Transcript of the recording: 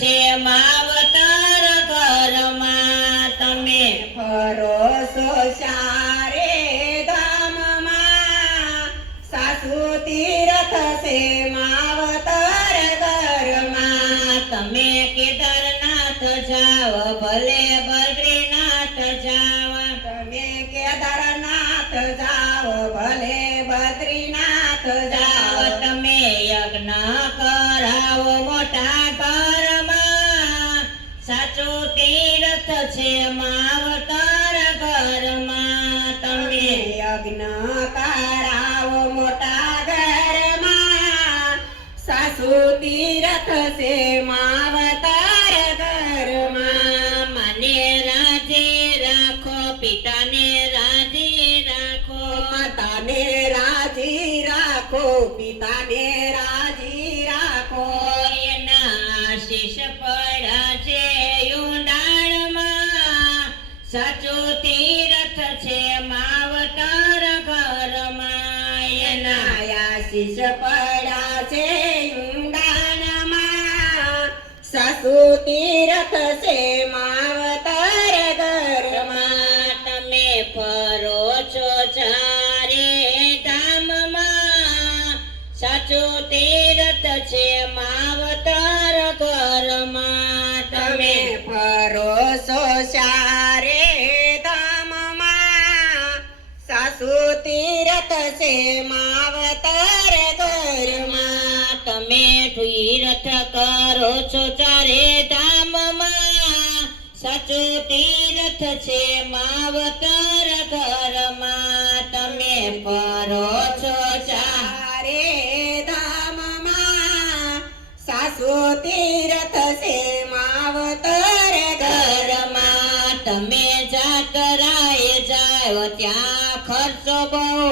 છે માવતર ઘરમાં તમે ફરો છો ચારે ધામમાં સાસુ તીરથ છે માવતર ઘરમાં તમે કેદારનાથ જાવ ભલે બદ્રીનાથ જાવ તમે કેદારનાથ જાઓ ભલે બદ્રીનાથ જાઓ તમે યજ્ઞ કરાવો મોટા ઘરમાં સાચું તીર્થ છે માવતર ઘરમાં તમે યજ્ઞ કરાવો મોટા ઘરમાં સાસુ તીરથ છે માવતર ઘરમાં મને રાજી રાખો પિતાને રાજી રાખો માતાને રાજી રાખો પિતાને રાજી રાખો એના આશીષ પડ્યા છે ઉંડાણમાં સાચું તીર્થ છે માવતર ઘરમાં એના આશીષ પડ્યા છે ઊંડાણમાં સાસુ તીરથ છે માવતર ઘરમાં તમે ફરો છો ચારે ધામમાં સાચું તીર્થ છે માવતર ઘરમાં તમે ફરો છો ચારે ધામમાં સાસુ તીરથ છે માવતર ઘરમાં તમે તીર્થ કરો છો ચારે ધામમાં સાચું તીર્થ છે માવતર ઘરમાં તમે ફરો છો ચારે ધામમાં સાસુ તીરથ છે માવતર ઘરમાં તમે જાતરાએ જાઓ ત્યાં ખર્ચો બહુ